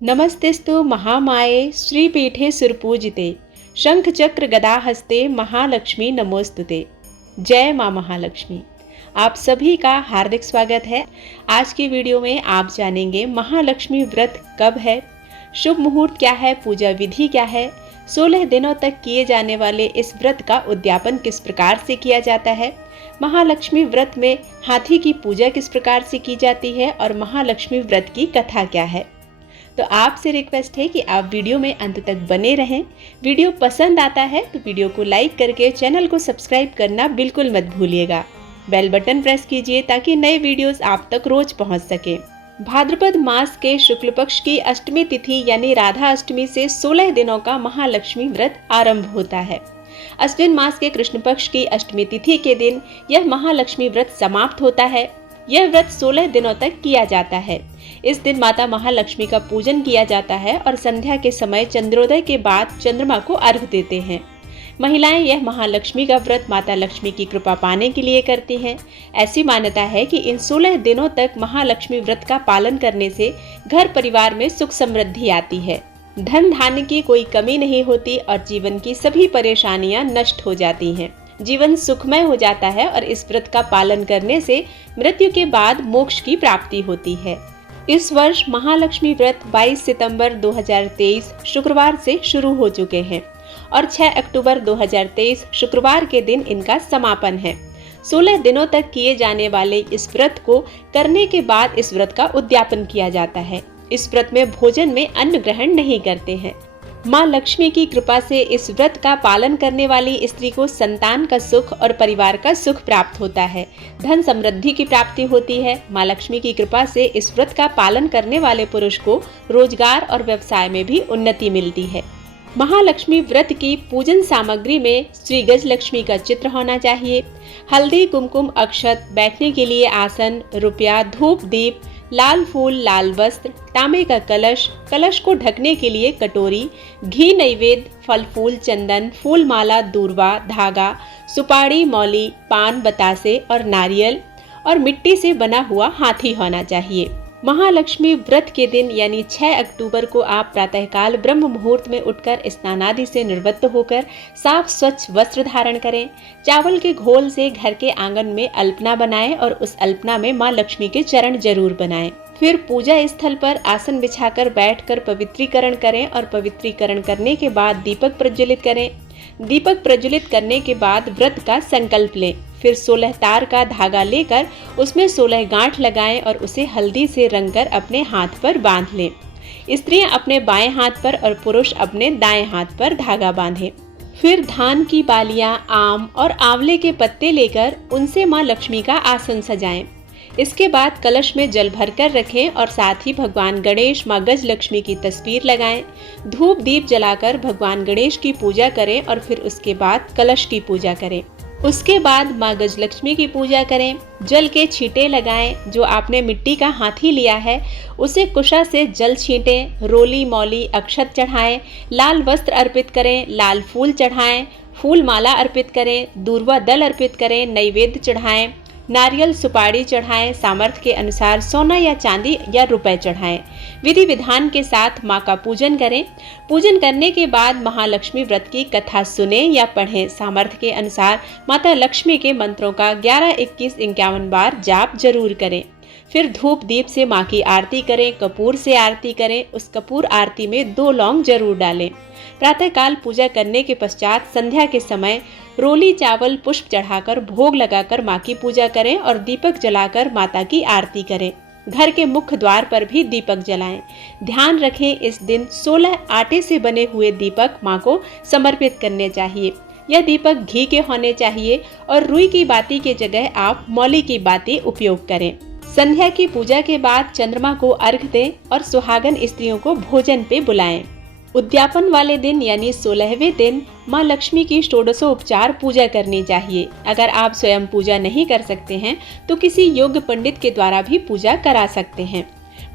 नमस्तेस्तु महामाये श्रीपीठे सुरपूजिते शंख चक्र गदा हस्ते महालक्ष्मी नमोस्तुते। जय माँ महालक्ष्मी। आप सभी का हार्दिक स्वागत है। आज की वीडियो में आप जानेंगे महालक्ष्मी व्रत कब है, शुभ मुहूर्त क्या है, पूजा विधि क्या है, 16 दिनों तक किए जाने वाले इस व्रत का उद्यापन किस प्रकार से किया जाता है, महालक्ष्मी व्रत में हाथी की पूजा किस प्रकार से की जाती है और महालक्ष्मी व्रत की कथा क्या है। तो आपसे रिक्वेस्ट है कि आप वीडियो में अंत तक बने रहें। वीडियो पसंद आता है तो वीडियो को लाइक करके चैनल को सब्सक्राइब करना बिल्कुल मत भूलिएगा। बेल बटन प्रेस कीजिए ताकि नए वीडियोस आप तक रोज पहुंच सके। भाद्रपद मास के शुक्ल पक्ष की अष्टमी तिथि यानी राधा अष्टमी से 16 दिनों का महालक्ष्मी व्रत आरंभ होता है। अश्विन मास के कृष्ण पक्ष की अष्टमी तिथि के दिन यह महालक्ष्मी व्रत समाप्त होता है। यह व्रत 16 दिनों तक किया जाता है। इस दिन माता महालक्ष्मी का पूजन किया जाता है और संध्या के समय चंद्रोदय के बाद चंद्रमा को अर्घ्य देते हैं। महिलाएं यह महालक्ष्मी का व्रत माता लक्ष्मी की कृपा पाने के लिए करती हैं। ऐसी मान्यता है कि इन 16 दिनों तक महालक्ष्मी व्रत का पालन करने से घर परिवार में सुख समृद्धि आती है, धन धान्य की कोई कमी नहीं होती और जीवन की सभी परेशानियां नष्ट हो जाती हैं। जीवन सुखमय हो जाता है और इस व्रत का पालन करने से मृत्यु के बाद मोक्ष की प्राप्ति होती है। इस वर्ष महालक्ष्मी व्रत 22 सितंबर 2023 शुक्रवार से शुरू हो चुके हैं और 6 अक्टूबर 2023 शुक्रवार के दिन इनका समापन है। 16 दिनों तक किए जाने वाले इस व्रत को करने के बाद इस व्रत का उद्यापन किया जाता है। इस व्रत में भोजन में अन्न ग्रहण नहीं करते हैं। माँ लक्ष्मी की कृपा से इस व्रत का पालन करने वाली स्त्री को संतान का सुख और परिवार का सुख प्राप्त होता है, धन समृद्धि की प्राप्ति होती है। माँ लक्ष्मी की कृपा से इस व्रत का पालन करने वाले पुरुष को रोजगार और व्यवसाय में भी उन्नति मिलती है। महालक्ष्मी व्रत की पूजन सामग्री में श्री गज लक्ष्मी का चित्र होना चाहिए। हल्दी, कुमकुम, अक्षत, बैठने के लिए आसन, रुपया, धूप, दीप, लाल फूल, लाल वस्त्र, तांबे का कलश, कलश को ढकने के लिए कटोरी, घी, नैवेद्य, फल फूल, चंदन, फूल माला, दूर्वा, धागा, सुपारी, मौली, पान, बतासे और नारियल और मिट्टी से बना हुआ हाथी होना चाहिए। महालक्ष्मी व्रत के दिन यानी 6 अक्टूबर को आप प्रातःकाल ब्रह्म मुहूर्त में उठकर स्नान आदि से निवृत्त होकर साफ स्वच्छ वस्त्र धारण करें। चावल के घोल से घर के आंगन में अल्पना बनाएं और उस अल्पना में मां लक्ष्मी के चरण जरूर बनाएं। फिर पूजा स्थल पर आसन बिछाकर बैठकर पवित्रीकरण करें और पवित्रीकरण करने के बाद दीपक प्रज्वलित करें। दीपक प्रज्वलित करने के बाद व्रत का संकल्प लें। फिर 16 तार का धागा लेकर उसमें 16 गांठ लगाएं और उसे हल्दी से रंगकर अपने हाथ पर बांध लें। स्त्रियां अपने बाएं हाथ पर और पुरुष अपने दाएं हाथ पर धागा बांधें। फिर धान की बालियां, आम और आंवले के पत्ते लेकर उनसे मां लक्ष्मी का आसन सजाएं। इसके बाद कलश में जल भरकर रखें और साथ ही भगवान गणेश, मां गज लक्ष्मी की तस्वीर लगाएं। धूप दीप जलाकर भगवान गणेश की पूजा करें और फिर उसके बाद कलश की पूजा करें। उसके बाद मां गज लक्ष्मी की पूजा करें। जल के छींटे लगाएं। जो आपने मिट्टी का हाथी लिया है उसे कुशा से जल छींटें। रोली, मौली, अक्षत चढ़ाएं। लाल वस्त्र अर्पित करें। लाल फूल चढ़ाएं। फूल माला अर्पित करें। दूर्वा दल अर्पित करें। नैवेद्य चढ़ाएं। नारियल, सुपारी चढ़ाएं। सामर्थ्य के अनुसार सोना या चांदी या रुपए चढ़ाएं। विधि विधान के साथ मां का पूजन करें। पूजन करने के बाद महालक्ष्मी व्रत की कथा सुने या पढ़ें। सामर्थ्य के अनुसार माता लक्ष्मी के मंत्रों का 11, 21, 51 बार जाप जरूर करें। फिर धूप दीप से मां की आरती करें। कपूर से आरती करें। उस कपूर आरती में 2 लौंग जरूर डालें। प्रातःकाल पूजा करने के पश्चात संध्या के समय रोली, चावल, पुष्प चढ़ाकर भोग लगाकर मां की पूजा करें और दीपक जलाकर माता की आरती करें। घर के मुख्य द्वार पर भी दीपक जलाएं। ध्यान रखें, इस दिन 16 आटे से बने हुए दीपक मां को समर्पित करने चाहिए। यह दीपक घी के होने चाहिए और रुई की बाती के जगह आप मौली की बाती उपयोग करें। संध्या की पूजा के बाद चंद्रमा को अर्घ्य दें और सुहागन स्त्रियों को भोजन पे बुलाएं। उद्यापन वाले दिन यानी 16वें दिन मां लक्ष्मी की षोडशोपचार पूजा करनी चाहिए। अगर आप स्वयं पूजा नहीं कर सकते हैं तो किसी योग्य पंडित के द्वारा भी पूजा करा सकते हैं।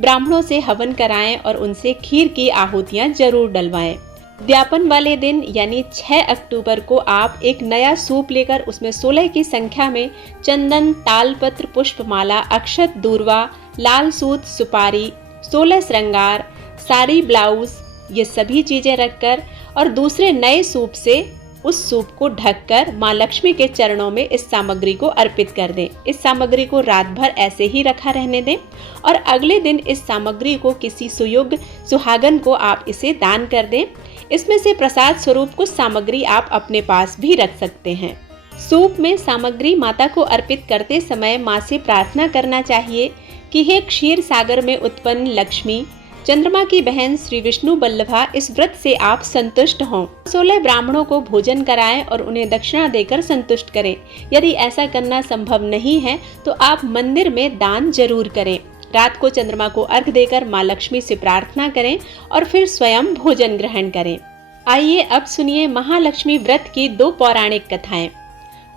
ब्राह्मणों से हवन कराएं और उनसे खीर की आहुतियां जरूर डलवाएं। उद्यापन वाले दिन यानी 6 अक्टूबर को आप एक नया सूप लेकर उसमें 16 की संख्या में चंदन, तालपत्र, पुष्पमाला, अक्षत, दूर्वा, लाल सूत, सुपारी, 16 श्रृंगार, साड़ी, ब्लाउज, ये सभी चीजें रखकर और दूसरे नए सूप से उस सूप को ढककर माँ लक्ष्मी के चरणों में इस सामग्री को अर्पित कर दें। इस सामग्री को रात भर ऐसे ही रखा रहने दें और अगले दिन इस सामग्री को किसी सुयोग्य सुहागन को आप इसे दान कर दें। इसमें से प्रसाद स्वरूप कुछ सामग्री आप अपने पास भी रख सकते हैं। सूप में सामग्री माता को अर्पित करते समय माँ से प्रार्थना करना चाहिए कि हे क्षीर सागर में उत्पन्न लक्ष्मी, चंद्रमा की बहन श्री विष्णु बल्लभा, इस व्रत से आप संतुष्ट हों। 16 ब्राह्मणों को भोजन कराएं और उन्हें दक्षिणा देकर संतुष्ट करें। यदि ऐसा करना संभव नहीं है तो आप मंदिर में दान जरूर करें। रात को चंद्रमा को अर्घ देकर माँ लक्ष्मी से प्रार्थना करें और फिर स्वयं भोजन ग्रहण करें। आइए अब सुनिए महालक्ष्मी व्रत की 2 पौराणिक कथाएं।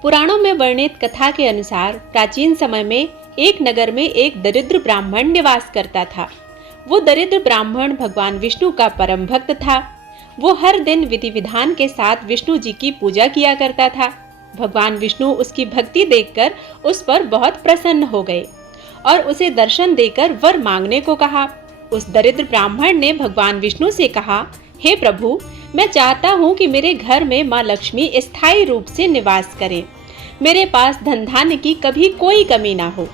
पुराणों में वर्णित कथा के अनुसार प्राचीन समय में एक नगर में एक दरिद्र ब्राह्मण निवास करता था। वो दरिद्र ब्राह्मण भगवान विष्णु का परम भक्त था। वो हर दिन विधि विधान के साथ विष्णु जी की पूजा किया करता था। भगवान विष्णु उसकी भक्ति देखकर उस पर बहुत प्रसन्न हो गए और उसे दर्शन देकर वर मांगने को कहा। उस दरिद्र ब्राह्मण ने भगवान विष्णु से कहा, हे प्रभु, मैं चाहता हूँ कि मेरे घर में माँ लक्ष्मी स्थायी रूप से निवास करे। मेरे पास धन धान्य की कभी कोई कमी ना हो।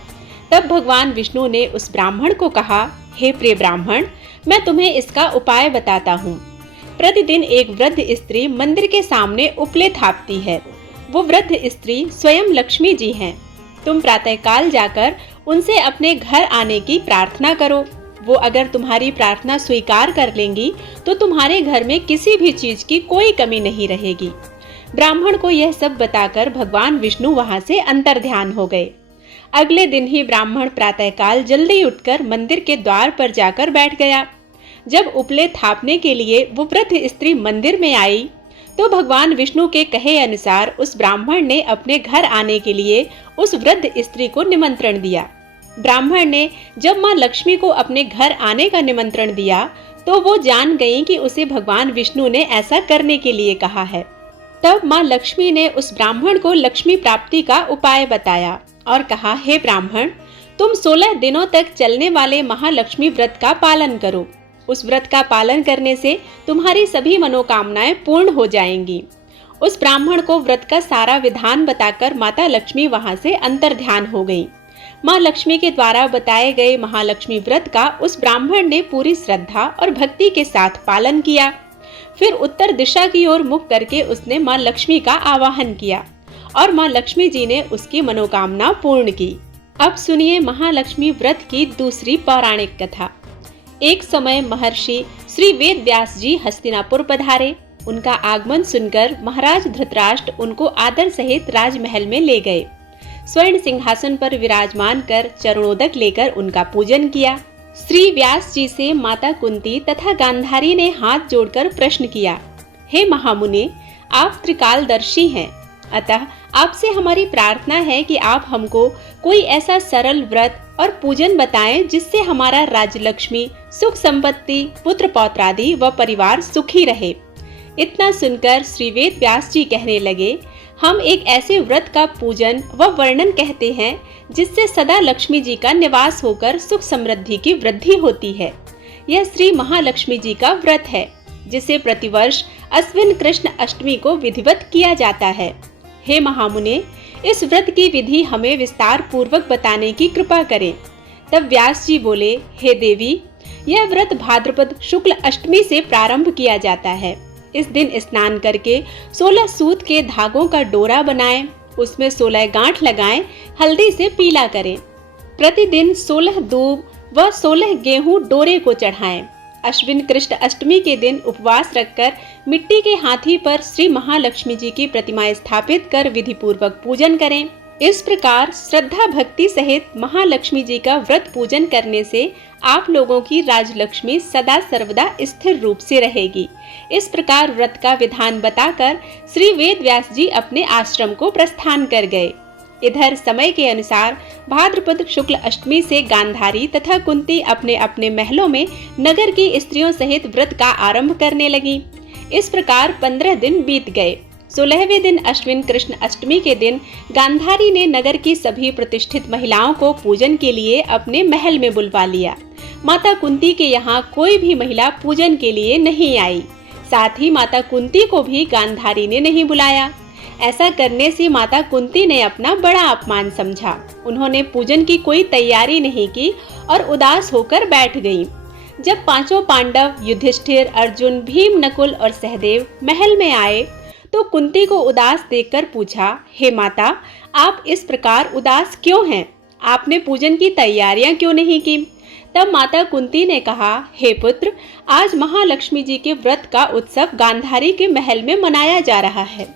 तब भगवान विष्णु ने उस ब्राह्मण को कहा, हे प्रिय ब्राह्मण, मैं तुम्हें इसका उपाय बताता हूँ। प्रतिदिन एक वृद्ध स्त्री मंदिर के सामने उपले थापती है। वो वृद्ध स्त्री स्वयं लक्ष्मी जी हैं। तुम प्रातःकाल जाकर उनसे अपने घर आने की प्रार्थना करो। वो अगर तुम्हारी प्रार्थना स्वीकार कर लेंगी तो तुम्हारे घर में किसी भी चीज की कोई कमी नहीं रहेगी। ब्राह्मण को यह सब बताकर भगवान विष्णु वहां से अंतर्ध्यान हो गए। अगले दिन ही ब्राह्मण प्रातःकाल जल्दी उठकर मंदिर के द्वार पर जाकर बैठ गया। जब उपले थापने के लिए वो वृद्ध स्त्री मंदिर में आई तो भगवान विष्णु के कहे अनुसार उस ब्राह्मण ने अपने घर आने के लिए उस वृद्ध स्त्री को निमंत्रण दिया। ब्राह्मण ने जब माँ लक्ष्मी को अपने घर आने का निमंत्रण दिया तो वो जान गई कि उसे भगवान विष्णु ने ऐसा करने के लिए कहा है। तब माँ लक्ष्मी ने उस ब्राह्मण को लक्ष्मी प्राप्ति का उपाय बताया और कहा, हे ब्राह्मण, तुम 16 दिनों तक चलने वाले महालक्ष्मी व्रत का पालन करो। उस व्रत का पालन करने से तुम्हारी सभी मनोकामनाएं पूर्ण हो जाएंगी। उस ब्राह्मण को व्रत का सारा विधान बताकर माता लक्ष्मी वहां से अंतर्ध्यान हो गई। माँ लक्ष्मी के द्वारा बताए गए महालक्ष्मी व्रत का उस ब्राह्मण ने पूरी श्रद्धा और भक्ति के साथ पालन किया। फिर उत्तर दिशा की ओर मुख करके उसने माँ लक्ष्मी का आवाहन किया और माँ लक्ष्मी जी ने उसकी मनोकामना पूर्ण की। अब सुनिए महालक्ष्मी व्रत की दूसरी पौराणिक कथा। एक समय महर्षि श्री वेद व्यास जी हस्तिनापुर पधारे। उनका आगमन सुनकर महाराज धृतराष्ट्र उनको आदर सहित राजमहल में ले गए। स्वर्ण सिंहासन पर विराजमान कर चरणोदक लेकर उनका पूजन किया। श्री व्यास जी से माता कुंती तथा गांधारी ने हाथ जोड़कर प्रश्न किया, हे महामुनि, आप त्रिकालदर्शी हैं, अतः आपसे हमारी प्रार्थना है कि आप हमको कोई ऐसा सरल व्रत और पूजन बताएं जिससे हमारा राजलक्ष्मी, सुख संपत्ति, पुत्र पौत्रादि व परिवार सुखी रहे। इतना सुनकर श्री वेद व्यास जी कहने लगे, हम एक ऐसे व्रत का पूजन व वर्णन कहते हैं जिससे सदा लक्ष्मी जी का निवास होकर सुख समृद्धि की वृद्धि होती है। यह श्री महालक्ष्मी जी का व्रत है जिसे प्रतिवर्ष अश्विन कृष्ण अष्टमी को विधिवत किया जाता है। हे महामुने, इस व्रत की विधि हमें विस्तार पूर्वक बताने की कृपा करें। तब व्यास जी बोले, हे देवी, यह व्रत भाद्रपद शुक्ल अष्टमी से प्रारंभ किया जाता है। इस दिन स्नान करके 16 सूत के धागों का डोरा बनाएं, उसमें 16 गांठ लगाएं, हल्दी से पीला करें। प्रतिदिन 16 दूब व 16 गेहूं डोरे को चढ़ाएं। अश्विन कृष्ण अष्टमी के दिन उपवास रखकर मिट्टी के हाथी पर श्री महालक्ष्मी जी की प्रतिमा स्थापित कर विधि पूर्वक पूजन करें। इस प्रकार श्रद्धा भक्ति सहित महालक्ष्मी जी का व्रत पूजन करने से आप लोगों की राजलक्ष्मी सदा सर्वदा स्थिर रूप से रहेगी। इस प्रकार व्रत का विधान बताकर श्री वेद व्यास जी अपने आश्रम को प्रस्थान कर गए। इधर समय के अनुसार भाद्रपद शुक्ल अष्टमी से गांधारी तथा कुंती अपने अपने महलों में नगर की स्त्रियों सहित व्रत का आरंभ करने लगी। इस प्रकार 15 दिन बीत गए। 16वें दिन अश्विन कृष्ण अष्टमी के दिन गांधारी ने नगर की सभी प्रतिष्ठित महिलाओं को पूजन के लिए अपने महल में बुलवा लिया। माता कुंती के यहाँ कोई भी महिला पूजन के लिए नहीं आई। साथ ही माता कुंती को भी गांधारी ने नहीं बुलाया। ऐसा करने से माता कुंती ने अपना बड़ा अपमान समझा। उन्होंने पूजन की कोई तैयारी नहीं की और उदास होकर बैठ गईं। जब पांचों पांडव युधिष्ठिर, अर्जुन, भीम, नकुल और सहदेव महल में आए तो कुंती को उदास देखकर पूछा, हे माता, आप इस प्रकार उदास क्यों हैं? आपने पूजन की तैयारियां क्यों नहीं की? तब माता कुंती ने कहा, हे पुत्र, आज महालक्ष्मी जी के व्रत का उत्सव गांधारी के महल में मनाया जा रहा है।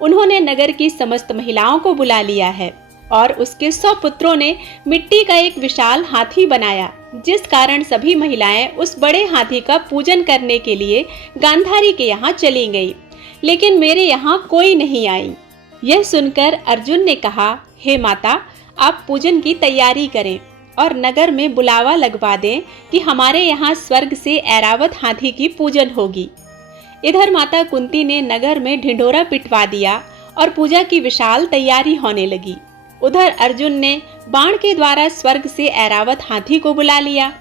उन्होंने नगर की समस्त महिलाओं को बुला लिया है और उसके 100 पुत्रों ने मिट्टी का एक विशाल हाथी बनाया, जिस कारण सभी महिलाएं उस बड़े हाथी का पूजन करने के लिए गांधारी के यहाँ चली गई, लेकिन मेरे यहाँ कोई नहीं आई। यह सुनकर अर्जुन ने कहा, हे माता, आप पूजन की तैयारी करें और नगर में बुलावा लगवा दें कि हमारे यहाँ स्वर्ग से ऐरावत हाथी की पूजन होगी। इधर माता कुंती ने नगर में ढिंढोरा पिटवा दिया और पूजा की विशाल तैयारी होने लगी। उधर अर्जुन ने बाण के द्वारा स्वर्ग से ऐरावत हाथी को बुला लिया।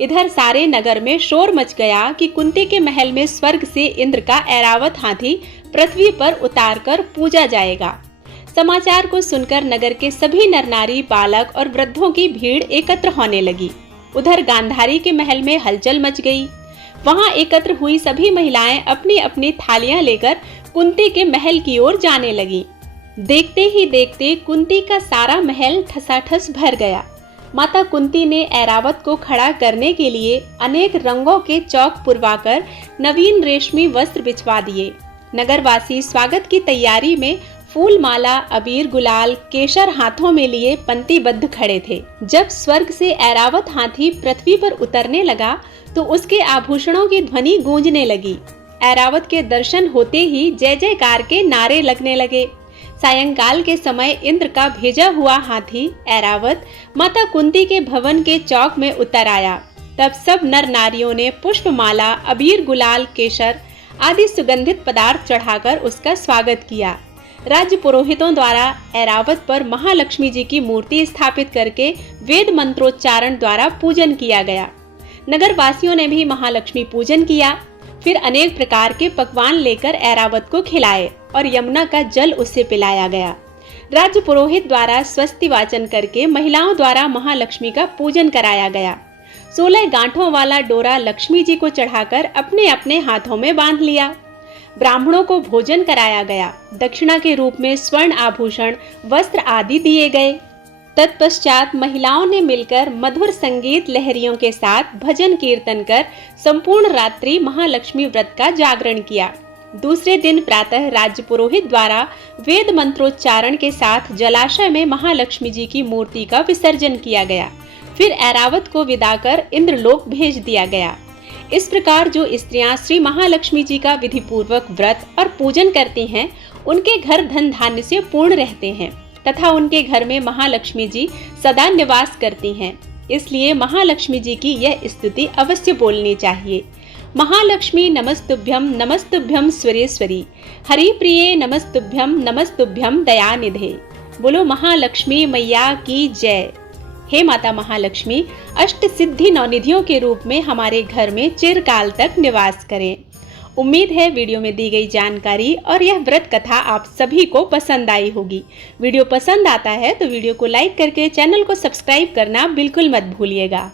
इधर सारे नगर में शोर मच गया कि कुंती के महल में स्वर्ग से इंद्र का ऐरावत हाथी पृथ्वी पर उतारकर पूजा जाएगा। समाचार को सुनकर नगर के सभी नर नारी, बालक और वृद्धों की भीड़ एकत्र होने लगी। उधर गांधारी के महल में हलचल मच गई। वहां एकत्र हुई सभी महिलाएं अपनी अपनी थालियां लेकर कुंती के महल की ओर जाने लगी। देखते ही देखते कुंती का सारा महल ठसाठस भर गया। माता कुंती ने ऐरावत को खड़ा करने के लिए अनेक रंगों के चौक पुरवाकर नवीन रेशमी वस्त्र बिछवा दिए। नगरवासी स्वागत की तैयारी में फूल माला, अबीर, गुलाल, केशर हाथों में लिए पंक्तिबद्ध खड़े थे। जब स्वर्ग से ऐरावत हाथी पृथ्वी पर उतरने लगा तो उसके आभूषणों की ध्वनि गूंजने लगी। ऐरावत के दर्शन होते ही जय जयकार के नारे लगने लगे। सायंकाल के समय इंद्र का भेजा हुआ हाथी ऐरावत माता कुंती के भवन के चौक में उतर आया। तब सब नर नारियों ने पुष्पमाला, अबीर, गुलाल, केशर आदि सुगंधित पदार्थ चढ़ाकर उसका स्वागत किया। राज्य पुरोहितों द्वारा ऐरावत पर महालक्ष्मी जी की मूर्ति स्थापित करके वेद मंत्रोच्चारण द्वारा पूजन किया गया। नगर वासियों ने भी महालक्ष्मी पूजन किया। फिर अनेक प्रकार के पकवान लेकर ऐरावत को खिलाए और यमुना का जल उसे पिलाया गया। राज्य पुरोहित द्वारा स्वस्ति वाचन करके महिलाओं द्वारा महालक्ष्मी का पूजन कराया गया। 16 गांठों वाला डोरा लक्ष्मी जी को चढ़ाकर अपने अपने हाथों में बांध लिया। ब्राह्मणों को भोजन कराया गया। दक्षिणा के रूप में स्वर्ण आभूषण, वस्त्र आदि दिए गए। तत्पश्चात महिलाओं ने मिलकर मधुर संगीत लहरियों के साथ भजन कीर्तन कर संपूर्ण रात्रि महालक्ष्मी व्रत का जागरण किया। दूसरे दिन प्रातः राज्य पुरोहित द्वारा वेद मंत्रोच्चारण के साथ जलाशय में महालक्ष्मी जी की मूर्ति का विसर्जन किया गया। फिर ऐरावत को विदा कर इंद्रलोक भेज दिया गया। इस प्रकार जो स्त्रियां श्री महालक्ष्मी जी का विधि पूर्वक व्रत और पूजन करती हैं, उनके घर धन धान्य से पूर्ण रहते हैं तथा उनके घर में महालक्ष्मी जी सदा निवास करती हैं। इसलिए महालक्ष्मी जी की यह स्तुति अवश्य बोलनी चाहिए। महालक्ष्मी नमस्तुभ्यम स्वरेश्वरी, हरि प्रिये नमस्तुभ्यम दयानिधे। बोलो महालक्ष्मी मैया की जय। हे माता महालक्ष्मी, अष्ट सिद्धि नवनिधियों के रूप में हमारे घर में चिरकाल तक निवास करें। उम्मीद है वीडियो में दी गई जानकारी और यह व्रत कथा आप सभी को पसंद आई होगी। वीडियो पसंद आता है तो वीडियो को लाइक करके चैनल को सब्सक्राइब करना बिल्कुल मत भूलिएगा।